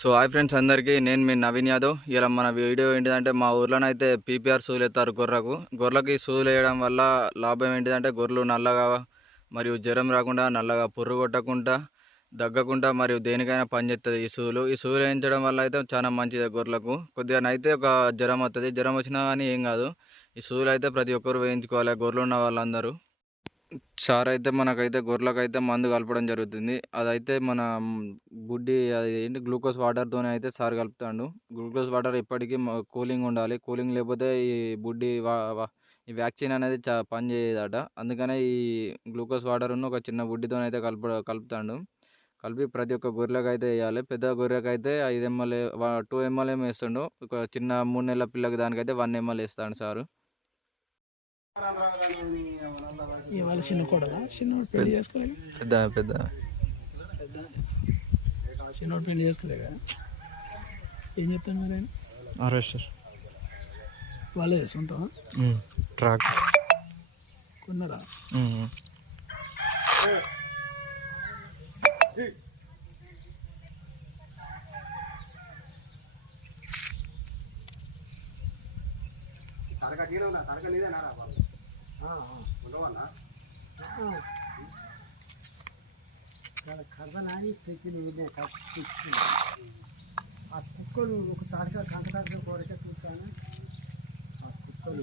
So hi friends అందరికీ నేను మీ నవీన్ యాదవ్. ఇలా మన వీడియో ఏంటిదంటే మా ఊర్లోనైతే పీపీఆర్ సూలు ఎత్తారు గొర్రెకు. గొర్రెలకి సూలు వేయడం వల్ల లాభం ఏంటిదంటే గొర్రెలు నల్లగా మరియు జ్వరం రాకుండా నల్లగా పుర్రు కొట్టకుండా దగ్గకుండా మరియు దేనికైనా పనిచేస్తుంది ఈ సూలు ఈ సూలు వేయించడం వల్ల అయితే చాలా మంచిది గొర్రెలకు. కొద్దిగా అయితే ఒక జ్వరం వస్తుంది జ్వరం వచ్చినా కానీ ఏం కాదు. ఈ సూలు అయితే ప్రతి ఒక్కరు వేయించుకోవాలి. గొర్రెలు ఉన్న వాళ్ళందరూ. సార్ అయితే మనకైతే గొర్రెలకైతే మందు కలపడం జరుగుతుంది. అదైతే మన బుడ్డి అది ఏంటి గ్లూకోజ్ వాటర్తోనే అయితే సార్ కలుపుతాడు. గ్లూకోజ్ వాటర్ ఇప్పటికీ కూలింగ్ ఉండాలి. కూలింగ్ లేకపోతే ఈ బుడ్డి వా- వా- ఈ వ్యాక్సిన్ అనేది చా పని చేయదట. అందుకనే ఈ గ్లూకోజ్ వాటర్ను ఒక చిన్న బుడ్డితో అయితే కలుపు కలుపుతాడు. కలిపి ప్రతి ఒక్క గొర్రెలకు అయితే వేయాలి. పెద్ద గొర్రెకి అయితే ఐదు ఎంఎల్ఏ టూ ఎంఎల్ఏ వేస్తుండు. ఒక చిన్న మూడు నెలల పిల్లకి దానికైతే వన్ ఎంఎల్ వేస్తాడు సారు. ఇవాళ చిన్న కోడలా చిన్నోడు పెళ్ళి చేసుకోలేదు? పెద్ద పెద్ద చిన్నోడు పెళ్ళి చేసుకోలేదా? ఏం చెప్తాను మరి ఆయన? అరెస్టర్ వాళ్ళే సొంతం ట్రాక్. కొన్నారా కర్రనాని పెట్టిన ఆ కుక్కలు ఒక తాడక కంక తాడక కోరిక చూస్తాను ఆ కుక్కలు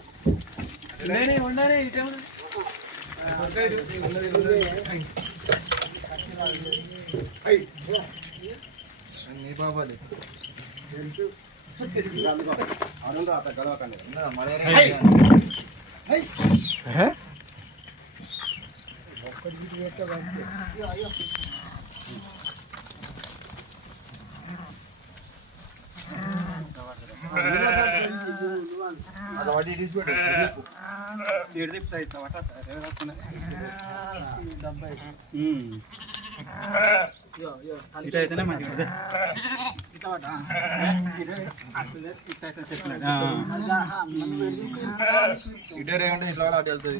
కొని కావాలి ఇదే కొని కావాలి ఇదే ఇదే ఇదే ఇదే కొట్టు అడే కొని బా అరుణ్ రాత గడవకండి ఇటైతేనే మంచిగా ఇటే రేగంటే ఇట్లా అటు వెళ్తుంది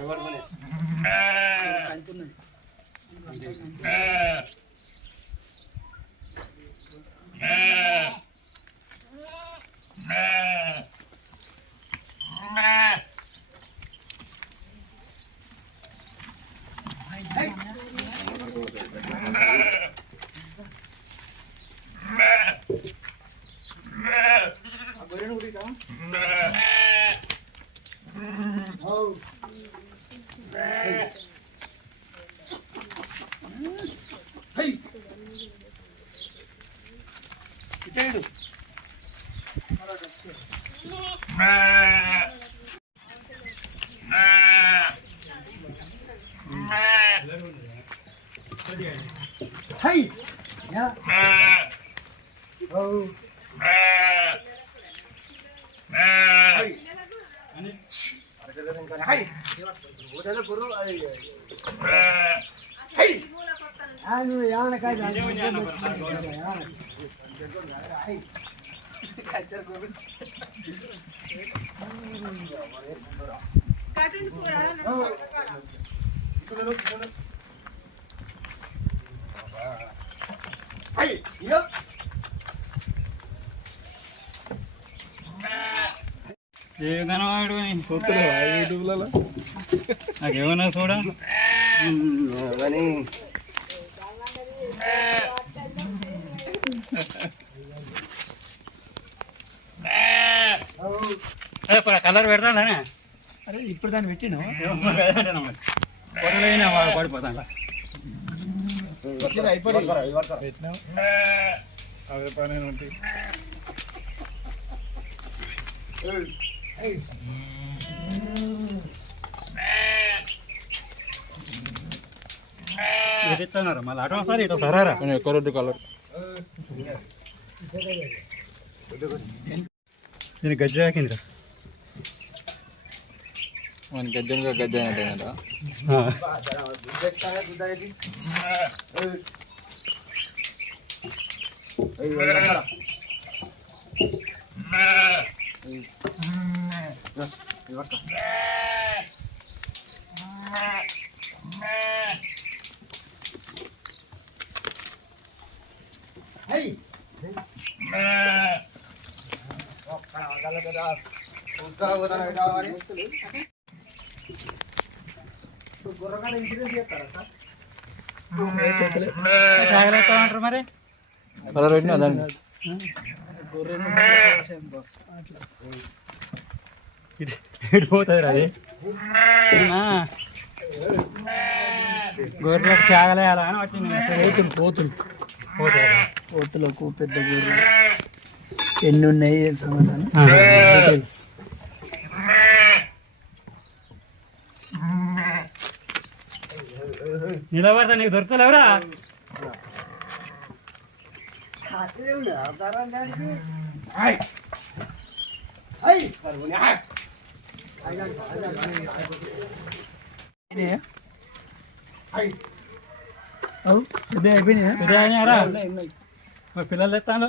ఎవరు ఇచ్చేయండి హై యా ఓ హై నువ్వు ఏమన్నా కాదు ఏ కనవాడు చూస్తలేవా యూట్యూబ్లలో? నాకేమన్నా చూడా? కలర్ పెడతానే అరే ఇప్పుడు దాన్ని పెట్టిను పొరలైనా పడిపోతాను. అదే పని ఇస్తున్నారు మళ్ళీ అటు ఒకసారి ఇటు సరారా. కలర్ గజ్జ మన గజ్జనుగా గజ్జ అయినట్టు హై గుర్రగాడ ఇన్సూరెన్స్ చేస్తారా సార్ మరి కలర్ ఇటు పోతుంది గొర్రెలకు తాగలేయాలా అని వచ్చింది పోతులు పోతుంది పోతులకు పెద్ద గొర్రెలు ఎన్ని ఉన్నాయి సమాధానం. నిలబడతా నీకు దొరుకుతలేవురా? అయిపోయినాయా? పిల్లలు తెస్తాను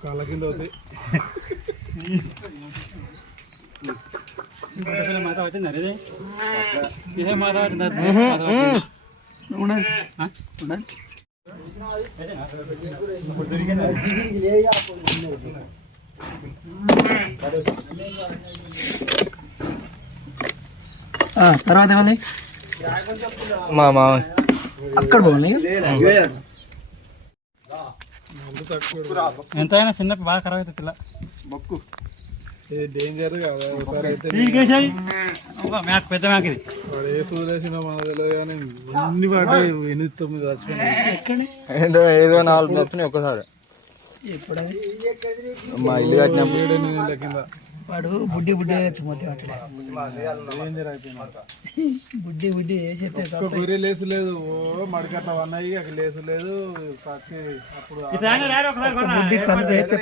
కాళ్ళ కింద వచ్చి మాత వచ్చింది ఇది ఇదే మాత వచ్చింది అది మాత తర్వాత ఇవ్వాలి మా మామ. అక్కడ బాగున్నాయి ఎంతైనా చిన్న బాగా ఖరాబ్ అవుతుంది పిల్ల. డేంజర్ కదా ఒకసారి అయితే మ్యాక్ పెద్ద మ్యాక్ ఇది. వాడు ఏ సూదేసిన మన తెలియదు కానీ ఎన్ని పడ్డాయి ఎనిమిది తొమ్మిది ఏదో నాలుగు వచ్చినాయి ఒక్కసారి. ఎప్పుడు. మా ఇల్లు కట్టినప్పుడు. వాడు బుడ్డి బుడ్డి చమోతి అట్లా. బుడ్డి బుడ్డి వేసి లేసు లేదు. ఓ మడికట్ల వన్నాయి అక్కడ లేసు లేదు. అప్పుడు. బుడ్డి అయితే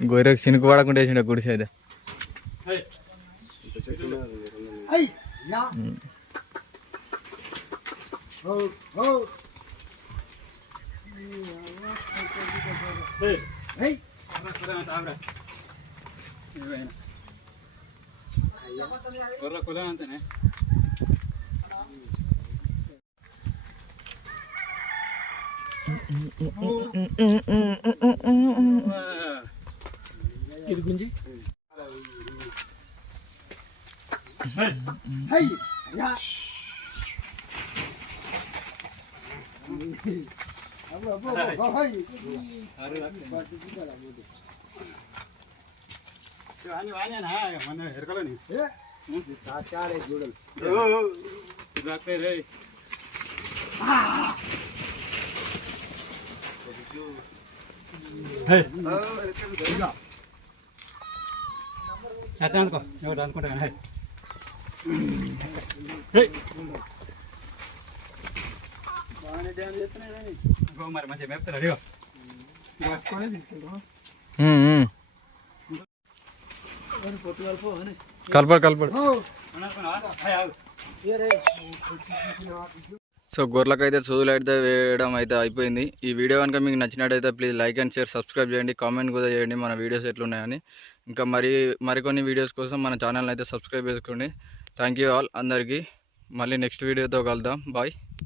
గొర్రెకి చినుకు పడకుండా వేసిండే గుడిసె అయితే. గొర్రె కులం అంతేనే. ఇది గుంజి వాణి వాణినా మొన్న ఎరకలోని సాచారే చూడలు ఇది వస్తాయి అట్లా అనుకో. ఎవరు అనుకుంటా కానీ మరి మంచిగా మేపుతారు? అడిగో కలపడు కలపడు. సో అయితే వేయడం అయితే అయిపోయింది. ఈ వీడియో కనుక మీకు నచ్చినట్టయితే please like and share subscribe చేయండి. కామెంట్ కూడా చేయండి. మన వీడియోస్ ఎట్లున్నాయని. ఇంకా మరి మరికొన్ని వీడియోస్ కోసం మన ఛానల్ అయితే సబ్స్క్రైబ్ చేసుకోండి. థ్యాంక్ యూ ఆల్ అందరికీ. మళ్ళీ నెక్స్ట్ వీడియోతో కలుద్దాం. బాయ్